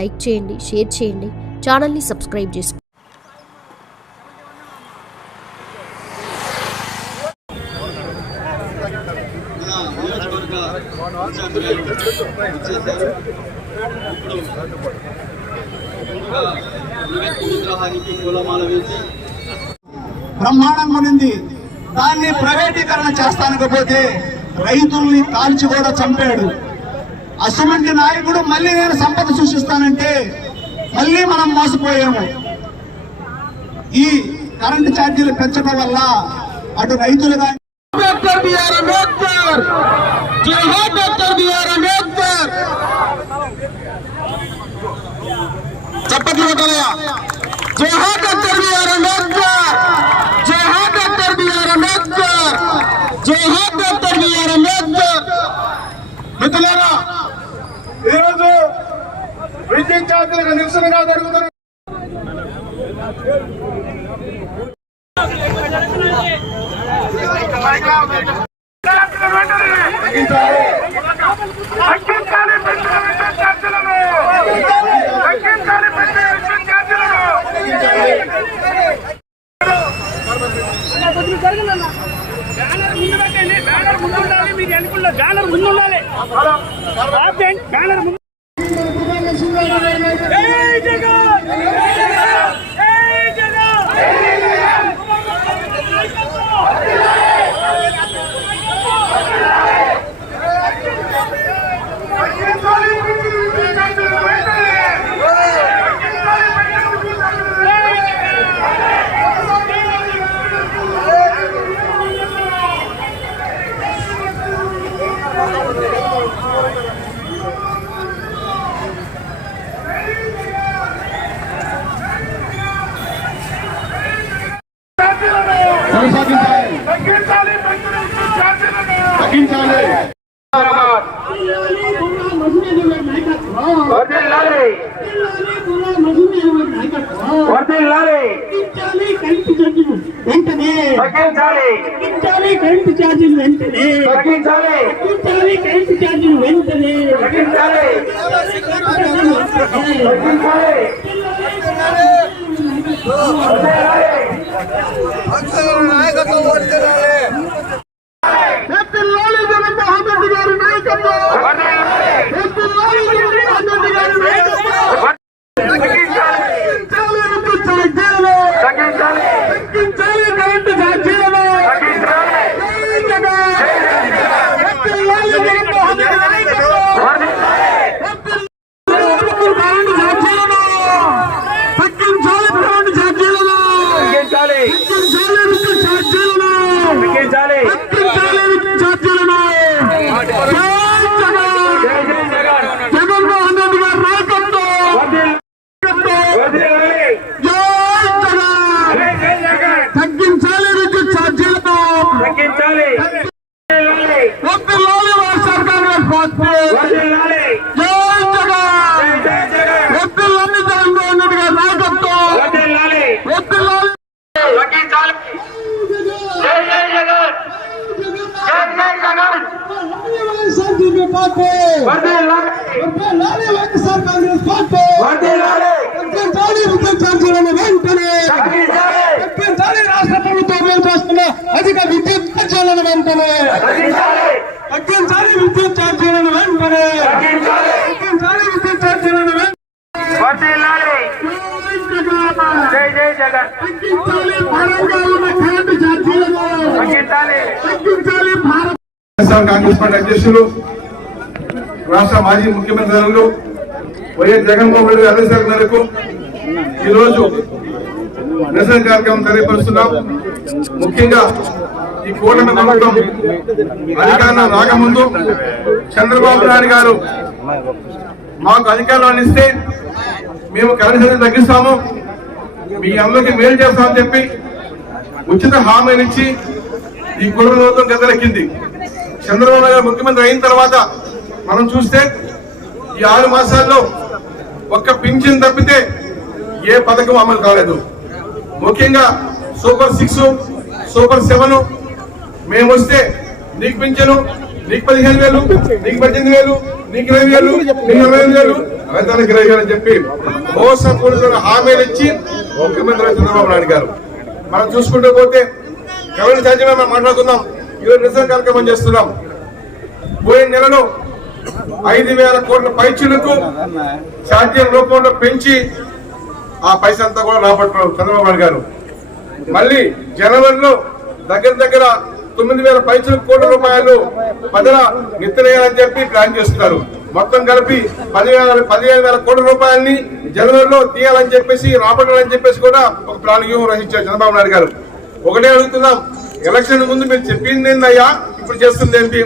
Like చేయండి share చేయండి. ఛానల్ని సబ్స్క్రైబ్ చేసుకోండి బ్రహ్మాండంగా ఉంది దాన్ని ప్రైవేటీకరణ చేస్తానకపోతే రైతుల్ని కాల్చి కూడా చంపాడు. అటువంటి నాయకుడు మళ్ళీ నేను సంపద సృష్టిస్తానంటే మళ్ళీ మనం మోసపోయాము. ఈ కరెంటు ఛార్జీలు పెంచడం వల్ల అటు రైతులు కానీ చప్పట్లు కొట్టాలయ్యా విద్యుత్ ఛార్జీలను బ్యానర్ ముందు పెట్టండి బ్యానర్ ముందు ఉండాలి మీకు అనుకున్న బ్యానర్ ముందు ఉండాలి. బ్యానర్ ముందు జై జగన్! జై జగన్! తగ్గించాలి పెంచిన విద్యుత్ ఛార్జీలను వెంటనే! తగ్గించాలి పెంచిన విద్యుత్ ఛార్జీలను కొనసాగించాలి తగ్గించాలి పెంచిన విద్యుత్ ఛార్జీలను తగ్గించాలి వర్ధిల్లాలి తగ్గించాలి కరెంటు ఛార్జీలు వెంటనే తగ్గించాలి తగ్గించాలి కరెంటు ఛార్జీలు వెంటనే తగ్గించాలి తగ్గించాలి కరెంటు ఛార్జీలు వెంటనే తగ్గించాలి తగ్గించాలి ఎత్తిల్లాలి జగన్మోహన్ రెడ్డి గారి నాయకత్వం ఎత్తిల్లాలి జగన్మోహన్ రెడ్డి గారి నాయకత్వం తగ్గించాలి తగ్గించాలి విద్యుత్ ఛార్జీలను తగ్గించాలి తగ్గించాలి కరెంటు ఛార్జీలను తగ్గించాలి జై జగన్ ఎత్తిల్లాలి జగన్మోహన్ రెడ్డి నాయకత్వం ఎత్తిల్లాలి కరెంటు ఛార్జీలను తగ్గించాలి కరెంటు ఛార్జీలను తగ్గించాలి తగ్గించాలి విద్యుత్ ఛార్జీలను తగ్గించాలి తగ్గించాలి విద్యుత్ ఛార్జీలను జై జగన్ జై జై జగన్ జగన్మోహన్ రెడ్డి గారి నాయకత్వం వర్ధిల్లాలి జై జగన్ జై జై జగన్ తగ్గించాలి విద్యుత్ ఛార్జీలను తగ్గించాలి వర్ధిల్లాలి వద్దులాలి వైఎస్ఆర్ కాంగ్రెస్ పార్టీ వర్ధిల్లాలి జై జగన్ జై జగన్ వద్దులాలి జగన్మోహన్ రెడ్డి గారి నాయకత్వం వర్ధిల్లాలి వద్దులాలి తగ్గించాలి జై జై జగన్ జై జై జగన్ వైఎస్ఆర్సీపీ పార్టీ వర్ధిల్లాలి వద్దులాలి వైఎస్ఆర్ కాంగ్రెస్ పార్టీ. వెంటనే రాష్ట్ర ప్రభుత్వం అమలు చేస్తున్న అధిక విద్యుత్ ఛార్జీలను వెంటనే. తగ్గించాలి విద్యుత్ ఛార్జీలను వెంటనే. తగ్గించాలి విద్యుత్ ఛార్జీలను వెంటనే. వర్ధిల్లాలి జై జై జగన్. తగ్గించాలి భారంగా ఉన్న కరెంటు ఛార్జీలను తగ్గించాలి తగ్గించాలి భారత వైఎస్ఆర్ కాంగ్రెస్ పార్టీ అధ్యక్షులు రాష్ట్ర మాజీ ముఖ్యమంత్రి వైఎస్ జగన్మోహన్ రెడ్డి ఆదేశాల మేరకు. ఈరోజు నిరసన కార్యక్రమం తెలియపరుస్తున్నాం. ముఖ్యంగా ఈ కూటమి ప్రభుత్వం అధికారం రాకముందు చంద్రబాబు నాయుడు గారు మాకు అధికారంలో ఇస్తే మేము కరెన్సీ తగ్గిస్తాము. మీ అందరికి మేలు చేస్తామని చెప్పి ఉచిత హామీనిచ్చి ఈ కుటుంబ ప్రభుత్వం చంద్రబాబు నాయుడు ముఖ్యమంత్రి అయిన తర్వాత మనం చూస్తే ఈ ఆరు మాసాల్లో ఒక్క పింఛన్ తప్పితే ఏ పథకం అమలు కాలేదు. ముఖ్యంగా సూపర్ సిక్స్ సూపర్ సెవెన్ మేము వస్తే నీకు పింఛను నీకు పదిహేను వేలు నీకు పద్దెనిమిది వేలు నీకు ఇరవై వేలు నీకు ఇరవై ఐదు వేలు రైతానికి ఇరవై చెప్పి మోసపూరిత హామీలు ఇచ్చి ముఖ్యమంత్రి చంద్రబాబు నాయుడు గారు. మనం చూసుకుంటూ పోతే కమిటీ సాధ్యమే మనం మాట్లాడుకుందాం. ఈరోజు నిరసన కార్యక్రమం చేస్తున్నాం. పోయిన నెలలో ఐదు వేల కోట్ల పైచులకు సాధ్యం రూపంలో పెంచి ఆ పైసంతా కూడా రాబట్టున్నారు చంద్రబాబు గారు. మళ్ళీ జనవరిలో దగ్గర దగ్గర తొమ్మిది వేల పైసలు కోట్ల రూపాయలు ప్రజల నెత్తనేయాలని చెప్పి ప్లాన్ చేస్తున్నారు. మొత్తం కలిపి పదివేల పదిహేను వేల కోట్ల రూపాయలని జనవరిలో తీయాలని చెప్పేసి రాబట్టాలని చెప్పేసి కూడా ఒక ప్లాన్ వ్యూహం రచించారు చంద్రబాబు నాయుడు గారు. ఒకటే అడుగుతున్నాం ఎలక్షన్ ముందు మీరు చెప్పింది ఏందయ్యా? ఇప్పుడు చేస్తుంది ఏంటి?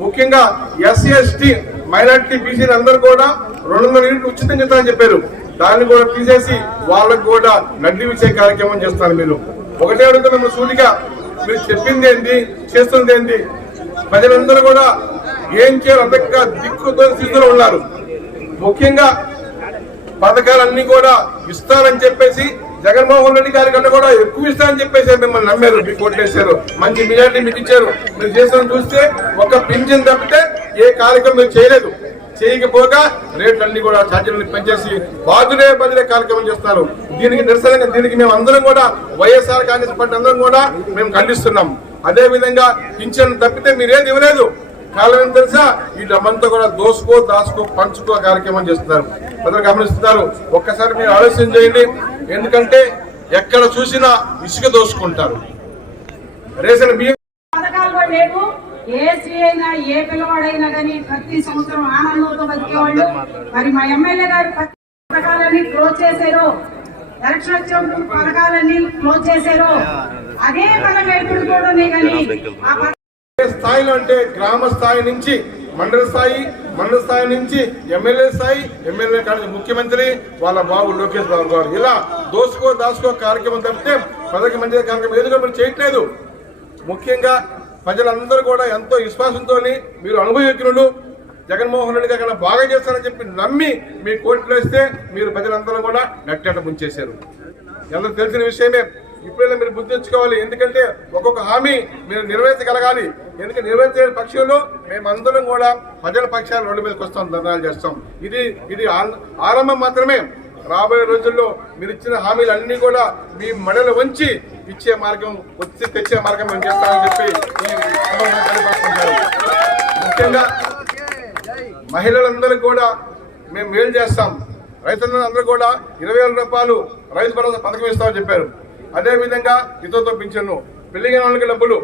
ముఖ్యంగా ఎస్సీ ఎస్టీ మైనార్టీ బీసీలు అందరూ కూడా రెండు వందల యూనిట్లు ఉచితంగా ఇస్తారని చెప్పారు. దాన్ని కూడా తీసేసి వాళ్ళకు కూడా నడ్డి ఇచ్చే కార్యక్రమం చేస్తారు మీరు. ఒకటే అడుగుతున్న సూటిగా మీరు చెప్పింది ఏంటి చేస్తుంది ఏంటి? ప్రజలందరూ కూడా ఏం చేయాలి అంతగా దిక్కుతో స్థితిలో ఉన్నారు. ముఖ్యంగా పథకాలన్నీ కూడా ఇస్తారని చెప్పేసి జగన్మోహన్ రెడ్డి గారి కన్నా కూడా ఎక్కువ ఇస్తారని చెప్పేసి మిమ్మల్ని నమ్మారు మీకు ఓట్లేశారు మంచి మెజార్టీ మీకు ఇచ్చారు. మీరు చేసిన చూస్తే ఒక పింఛన్ తప్పితే ఏ కార్యక్రమం మీరు చేయలేదు. చేయకపోగా రేట్లన్నీ కూడా ఛార్జీలను పెంచేసి బాధులే బదిలే కార్యక్రమం చేస్తారు. దీనికి నిరసనగా దీనికి మేము అందరం కూడా వైఎస్ఆర్ కాంగ్రెస్ పార్టీ అందరం కూడా మేము ఖండిస్తున్నాం. అదే విధంగా పింఛన్ తప్పితే మీరేది ఇవ్వలేదు. కాలం తెలుసా? వీళ్ళమంతా కూడా దోసుకో దాసుకో పంచుకో కార్యక్రమం చేస్తున్నారు. ప్రజలు గమనిస్తున్నారు. ఒక్కసారి మీరు ఆలోచన చేయండి. ఎందుకంటే ఎక్కడ చూసినా ఇసుక దోసుకుంటారు. రేషన్ బియ్యం లేవు. ఏ స్త్రీ అయినా ఏ పిల్లవాడైనా కానీ ప్రతి సంవత్సరం ఆనందంతో బతికేవాళ్ళు. మరి మా ఎమ్మెల్యే గారు ప్రతి పథకాలన్నీ క్లోజ్ చేశారు. ఎలక్షన్ వచ్చినప్పుడు పథకాలన్నీ క్లోజ్ చేశారు. అదే పథకం ఎప్పుడు కూడా కానీ స్థాయిలో అంటే గ్రామ స్థాయి నుంచి మండల స్థాయి మండల స్థాయి నుంచి ఎమ్మెల్యే స్థాయి ఎమ్మెల్యే కాదు ముఖ్యమంత్రి వాళ్ళ బాబు లోకేష్ బాబు గారు. ఇలా దోసుకో దాసుకో కార్యక్రమం తప్పితే పదకి మంచి కార్యక్రమం ఏదో మీరు చేయట్లేదు? ముఖ్యంగా ప్రజలందరూ కూడా ఎంతో విశ్వాసంతో మీరు అనుభవజ్ఞులు. జగన్మోహన్ రెడ్డి గారు బాగా చేస్తారని చెప్పి నమ్మి మీ కోర్టులో వేస్తే మీరు ప్రజలందరూ కూడా నట్టేట ముంచేశారు. అందరూ తెలిసిన విషయమే. ఇప్పుడైనా మీరు గుర్తుంచుకోవాలి ఎందుకంటే ఒక్కొక్క హామీ మీరు నెరవేర్చగలగాలి. ఎందుకంటే నెరవేర్చే పక్షంలో మేమందరం కూడా ప్రజల పక్షాలు రోడ్డు మీదకి వస్తాం ధర్నాలు చేస్తాం. ఇది ఇది ఆరంభం మాత్రమే. రాబోయే రోజుల్లో మీరు ఇచ్చిన హామీలు అన్ని కూడా మీ మడలు వంచి ఇచ్చే మార్గం వచ్చి తెచ్చే మార్గం మేము చేస్తామని చెప్పి ముఖ్యంగా మహిళలందరూ కూడా మేము మేలు చేస్తాం. రైతులందరూ కూడా ఇరవై వేల రూపాయలు రైతు భరోసా పథకం ఇస్తామని చెప్పారు. అదేవిధంగా ఇతరులతో పింఛన్ను పెళ్ళిగిన వాళ్ళకి డబ్బులు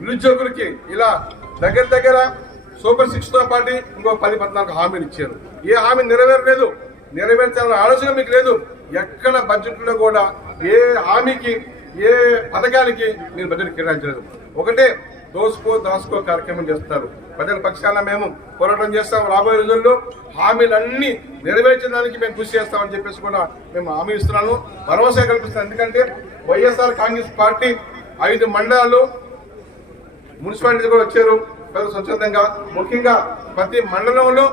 నిరుద్యోగులకి ఇలా దగ్గర దగ్గర సూపర్ సిక్స్తో పాటు ఇంకో పది పద్నాలుగు హామీలు ఇచ్చారు. ఏ హామీ నెరవేరలేదు. నెరవేర్చాలన్న ఆలోచన మీకు లేదు. ఎక్కడ బడ్జెట్లో కూడా ఏ హామీకి ఏ పథకానికి మీరు బడ్జెట్ కేటాయించలేదు. ఒకటే దోసుకో దాసుకో కార్యక్రమం చేస్తారు. ప్రజల పక్షాన మేము పోరాటం చేస్తాం రాబోయే రోజుల్లో. హామీలన్నీ నెరవేర్చడానికి మేము కృషి చేస్తామని చెప్పేసి కూడా మేము హామీ ఇస్తున్నాను. భరోసా కల్పిస్తున్నాను ఎందుకంటే వైఎస్ఆర్ కాంగ్రెస్ పార్టీ ఐదు మండలాలు మున్సిపాలిటీ కూడా వచ్చారు. ప్రజలు స్వచ్ఛందంగా ముఖ్యంగా ప్రతి మండలంలో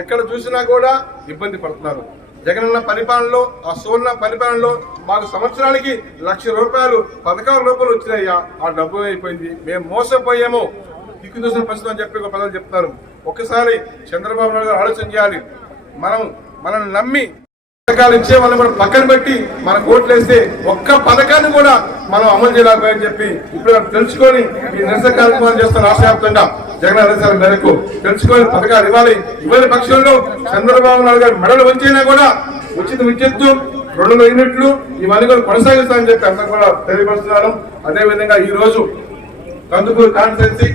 ఎక్కడ చూసినా కూడా ఇబ్బంది పడుతున్నారు. జగనన్న పరిపాలనలో ఆ సువర్ణ పరిపాలనలో మాకు సంవత్సరానికి లక్ష రూపాయలు పథకాల రూపాయలు వచ్చినాయ్యా ఆ డబ్బు అయిపోయింది. మేము మోసపోయాము. దిక్కు చూసిన పరిస్థితి అని చెప్పి ఒక ప్రజలు చెప్తున్నారు. ఒక్కసారి చంద్రబాబు నాయుడు గారు ఆలోచన చేయాలి. మనం మనల్ని నమ్మి పథకాలు ఇచ్చే వాళ్ళని కూడా పక్కన పెట్టి మన కోట్లు వేస్తే ఒక్క పథకాన్ని కూడా మనం అమలు చేయలేకపోయని చెప్పి ఇప్పుడు తెలుసుకొని ఈ నిరసన కార్యక్రమాలు చేస్తున్న రాష్ట్ర వ్యాప్తంగా జగన్ ఆదేశాల మేరకు తెలుసుకొని పథకాలు ఇవ్వాలి. ఇవ్వని పక్షంలో చంద్రబాబు నాయుడు గారు మెడలు వచ్చినా కూడా ఉచిత విద్యుత్తు రెండు యూనిట్లు ఇవన్నీ కూడా కొనసాగిస్తామని చెప్పి అందరూ కూడా తెలియపరుస్తున్నాను అదే విధంగా ఈ రోజు కందుకూరు కాన్స్టెన్సీ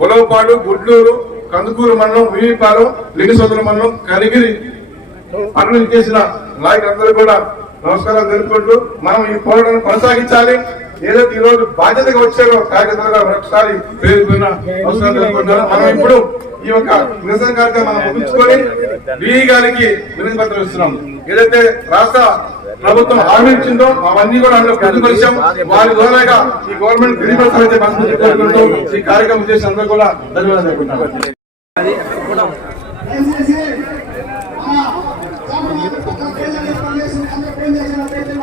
ఉలవపాడు గుడ్లూరు కందుకూరు మండలం వివిపాలెం లింగసోదర మండలం కరిగిరి పనులు చేసిన నాయకులందరూ కూడా నమస్కారం తెలుపుకుంటూ మనం ఈ పోరాటాన్ని కొనసాగించాలి. ఏదైతే ఈ రోజు బాధ్యతగా వచ్చారో కార్యకర్తలుగా మరొకసారి పేరుకున్న నమస్కారం తెలుపుకుంటున్నాను. మనం ఇప్పుడు ఈ యొక్క నిరసన కార్యక్రమం మనం ముగించుకొని డిఈ గారికి వినతి పత్రం ఇస్తున్నాం. ఏదైతే రాష్ట్ర ప్రభుత్వం హామీ ఇచ్చిందో అవన్నీ కూడా అందులో పొందుపరిచాం. వారి ద్వారాగా ఈ గవర్నమెంట్ తెలియపరచాలని మనసు కోరుకుంటూ ఈ కార్యక్రమం చేసి అందరూ కూడా ధన్యవాదాలు తెలుపుకుంటాం దయచేసి మన సభను పక్కన పేజీలు పనిచేసి అందరూ ఫోన్ చేసిన పేజీలు